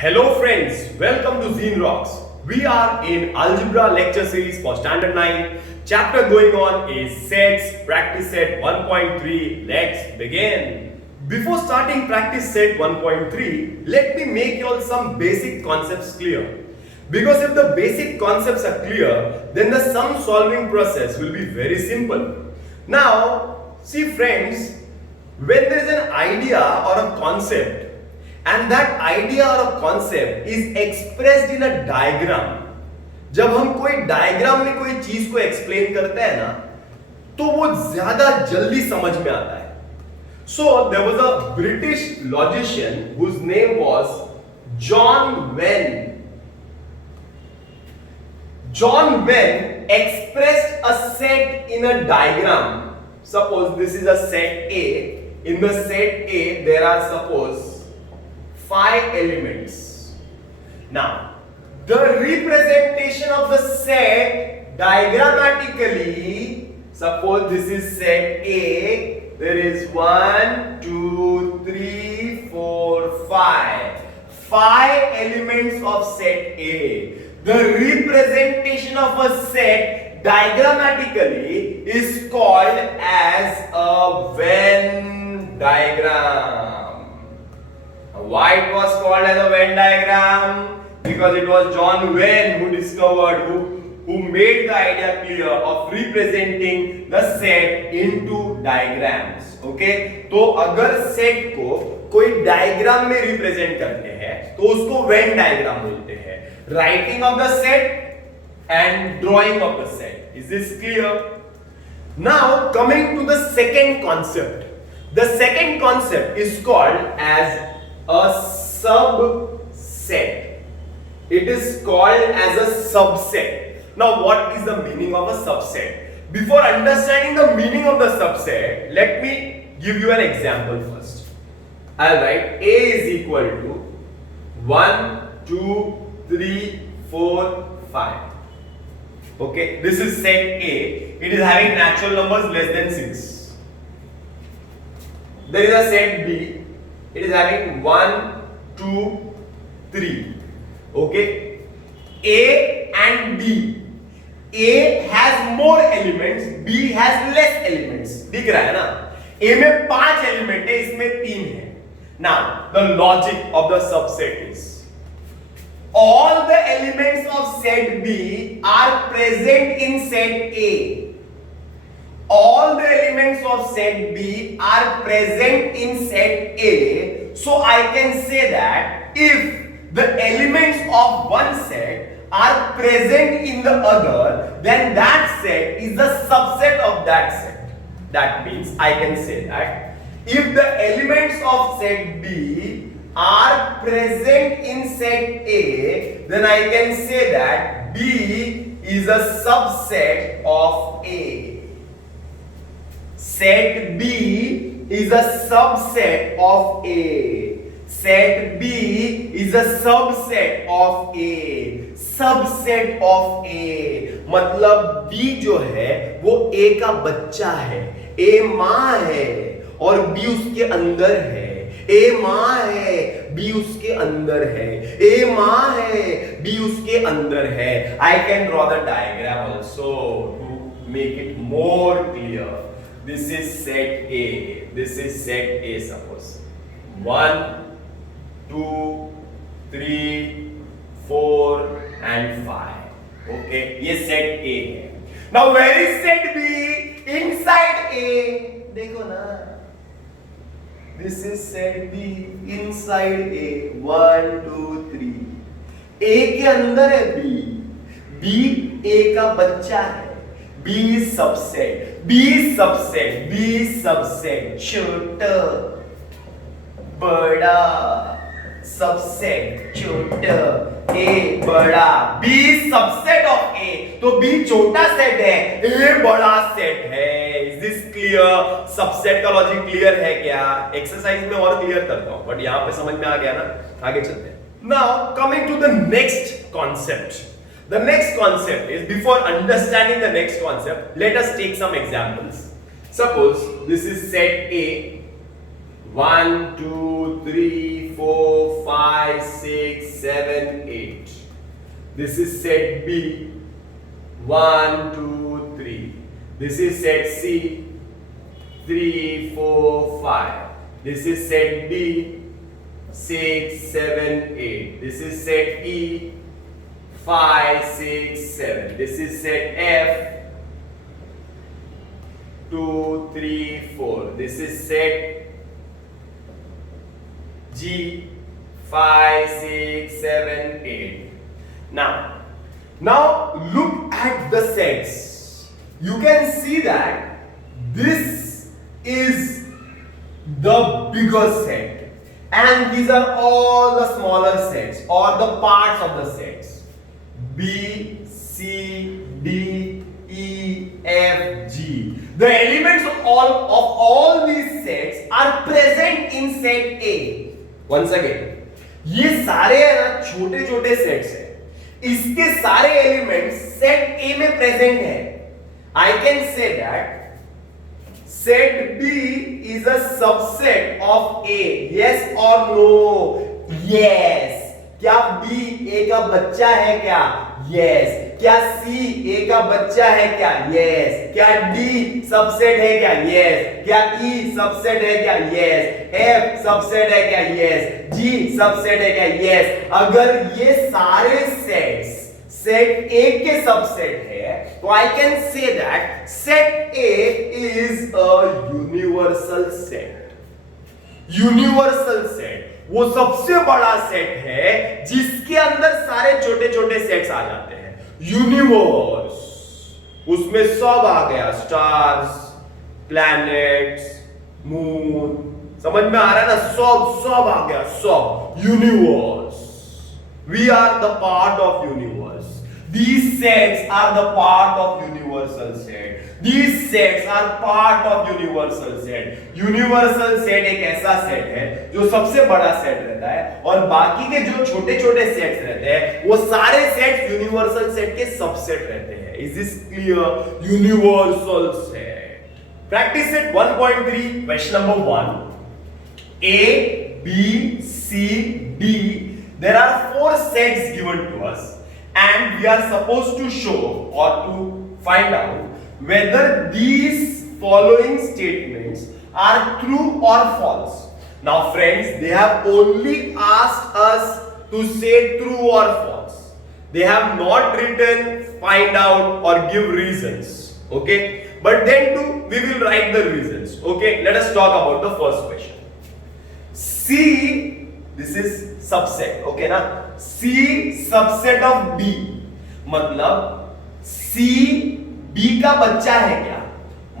Hello friends, welcome to Zine Rocks. We are in Algebra lecture series for Standard 9. Chapter going on is Sets, Practice Set 1.3. Let's begin. Before starting Practice Set 1.3, let me make you all some basic concepts clear. Because if the basic concepts are clear, then the sum solving process will be very simple. Now, see friends, when there is an idea or a concept, and that idea or a concept is expressed in a diagram, जब हम कोई diagram में कोई चीज को explain करते हैं ना, तो वो ज्यादा जल्दी समझ में आता है. So there was a British logician whose name was John Venn. John Venn expressed a set in a diagram. Suppose this is a set A. In the set A, there are suppose 5 elements. Now, the representation of the set diagrammatically, suppose this is set A, there is 1, 2, 3, 4, 5. 5 elements of set A. The representation of a set diagrammatically is called as a Venn diagram. Why it was called as a Venn diagram? Because it was John Venn who discovered, who made the idea clear of representing the set into diagrams. Okay? तो अगर set को कोई diagram में represent करते हैं तो उसको when diagram बोलते हैं. Writing of the set and drawing of the set. Is this clear? Now coming to the second concept. The second concept is called as a subset. It is called as a subset. Now, what is the meaning of a subset? Before understanding the meaning of the subset, let me give you an example first. I'll write A is equal to 1, 2, 3, 4, 5. Okay, this is set A. It is having natural numbers less than 6. There is a set B. It is having 1, 2, 3. Okay. A and B. A has more elements, B has less elements. दिख रहा है ना? A में 5 element है, इसमें 3 है. Now, the logic of the subset is all the elements of set B are present in set A. All the elements of set B are present in set A. So I can say that if the elements of one set are present in the other, then that set is the subset of that set. That means I can say that if the elements of set B are present in set A, then I can say that B is a subset of A. Set B is a subset of A. Set B is a subset of A. Subset of A मतलब B जो है वो A का बच्चा है. A माँ है और B उसके अंदर है. A माँ है, B उसके अंदर है. A माँ है, B उसके अंदर है. I can draw the diagram also to make it more clear. This is set A. This is set A. Suppose 1, 2, 3, 4 and 5. Okay, ये set A है. Now where is set B? Inside A. देखो ना. This is set B inside A. 1, 2, 3. A के अंदर है B. B A का बच्चा है. B is subset. B is subset. B is subset. छोटा बड़ा subset छोटा A बड़ा. B is subset of A. तो B छोटा सेट है, A बड़ा सेट है. Is this clear? सबसेट का लॉजिक क्लियर है क्या? एक्सरसाइज में और क्लियर करता हूं, बट यहां पे समझ में आ गया ना. आगे चलते हैं. Now coming to the next concept. The next concept is, before understanding the next concept, let us take some examples. Suppose this is set A. 1 2 3 4 5 6 7 8. This is set B. 1 2 3. This is set C. 3 4 5. This is set D. 6 7 8. This is set E. 5 6 7. This is set F. 2 3 4. This is set G. 5 6 7 8. Now look at the sets. You can see that this is the bigger set and these are all the smaller sets or the parts of the sets. B, C, D, E, F, G. The elements of all these sets are present in set A. Once again, ये सारे है ना छोटे छोटे sets हैं. इसके सारे elements set ए में प्रेजेंट है. I can say that set B is a subset of A. Yes or no? Yes. क्या B A का बच्चा है क्या? Yes. क्या C A का बच्चा है क्या? Yes. क्या D सबसेट है क्या? Yes. क्या E सबसेट है क्या? Yes. F सबसेट है क्या? Yes. G सबसेट है क्या? Yes. अगर ये सारे सेट्स सेट A के सबसेट है तो I can say that set A is a universal set. Universal set वो सबसे बड़ा सेट है जिसके अंदर सारे छोटे छोटे सेट्स आ जाते हैं. यूनिवर्स उसमें सब आ गया. Stars, planets, moon. समझ में आ रहा है ना? सब आ गया. सब universe. We are the part of universe. These sets are the part of universal set. These sets are part of universal set. Universal set एक ऐसा सेट है जो सबसे बड़ा सेट रहता है और बाकी के जो छोटे छोटे सेट्स रहते हैं वो सारे सेट्स यूनिवर्सल सेट के सबसेट रहते हैं. Is this clear? Universal set. Practice set 1.3 question number 1. A, B, C, D. There are 4 sets given to us. And we are supposed to show or to find out whether these following statements are true or false. Now friends, they have only asked us to say true or false. They have not written find out or give reasons. Okay, but then too we will write the reasons. Okay, let us talk about the first question. C, this is subset. Okay ना? C subset of B मतलब C B का बच्चा है क्या?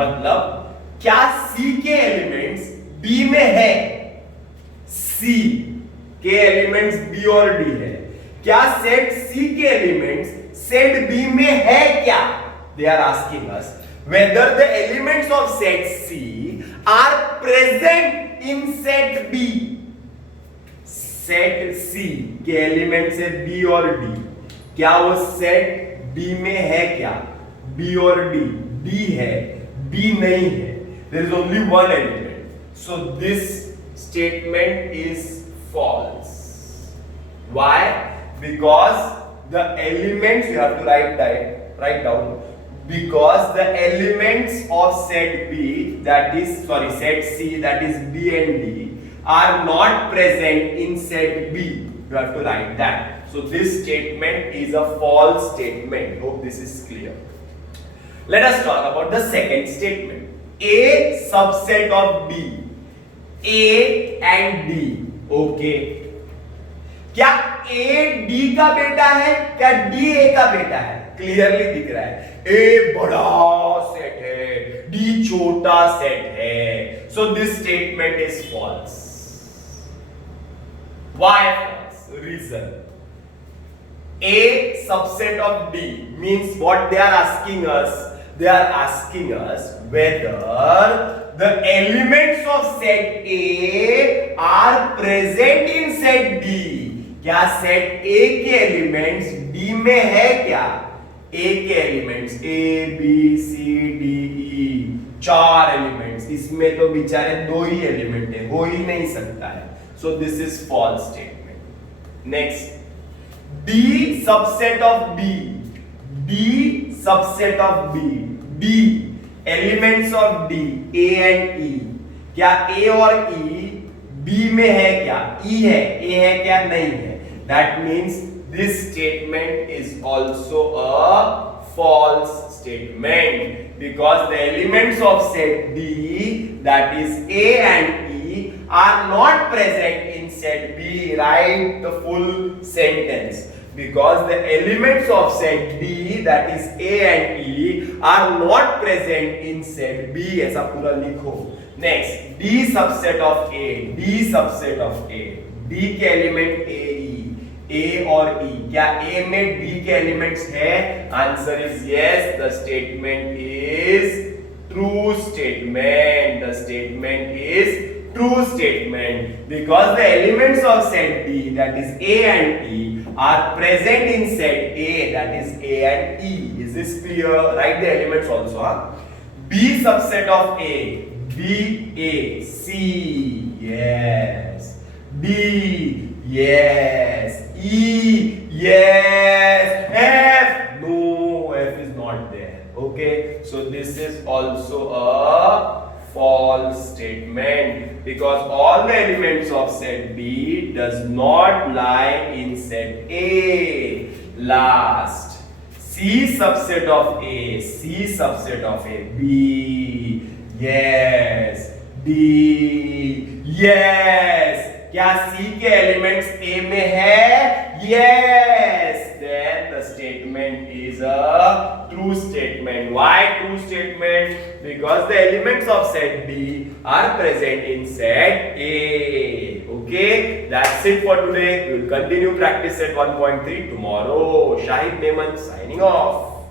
मतलब क्या C के elements B में है? C के एलिमेंट्स B और D है. क्या सेट C के एलिमेंट्स सेट B में है क्या? They are asking us whether the elements of set C are present in set B. Set C के एलिमेंट्स है B और D. क्या वो सेट B में है क्या? B और D. D है, B नहीं है. There is only one element. So this statement is false. Why? Because the elements you have to write down. Because the elements of set set C, that is B and D, are not present in set B. You have to write that. So this statement is a false statement. Hope this is clear. Let us talk about the second statement. A subset of B. A and D. Okay. क्या A D का बेटा है? क्या D A का बेटा है? Clearly दिख रहा है. A बड़ा सेट है, D छोटा सेट है. So this statement is false. Why false? Reason. A subset of D means what they are asking us? They are asking us whether the elements of set A are present in set D. क्या set A के elements D में है क्या? A के elements A, B, C, D, E 4 elements, इसमें तो बेचारे 2 ही element है, हो ही नहीं सकता है. So this is false statement. Next, D subset of B. D subset of B. D elements of D, A and E. क्या A और E B में है क्या? E है, A है क्या? नहीं है. That means this statement is also a false statement because the elements of set D, that is A and E, are not present in set B. Write the full sentence. Because the elements of set D, that is A and E, are not present in set B. ऐसा पूरा लिखो. Next, D subset of A. D subset of A. D के element A, E. A और E. क्या A में D के elements है? Answer is yes. The statement is true statement. The statement is true statement because the elements of set D, that is A and E, are present in set A, that is A and E. Is this clear? Write the elements also. B subset of A. B, A, C, yes. D, yes. E, yes. F, no, F is not there. Okay, so this is also a false statement because all the elements of set B does not lie in set A. Last, C subset of A. C subset of A. B, yes. D, yes. क्या C के elements A में है? Yes. Then the statement is a true statement. Why true statement? Because the elements of set B are present in set A. Okay, that's it for today. We will continue practice set 1.3 tomorrow. Shahid Neman signing off.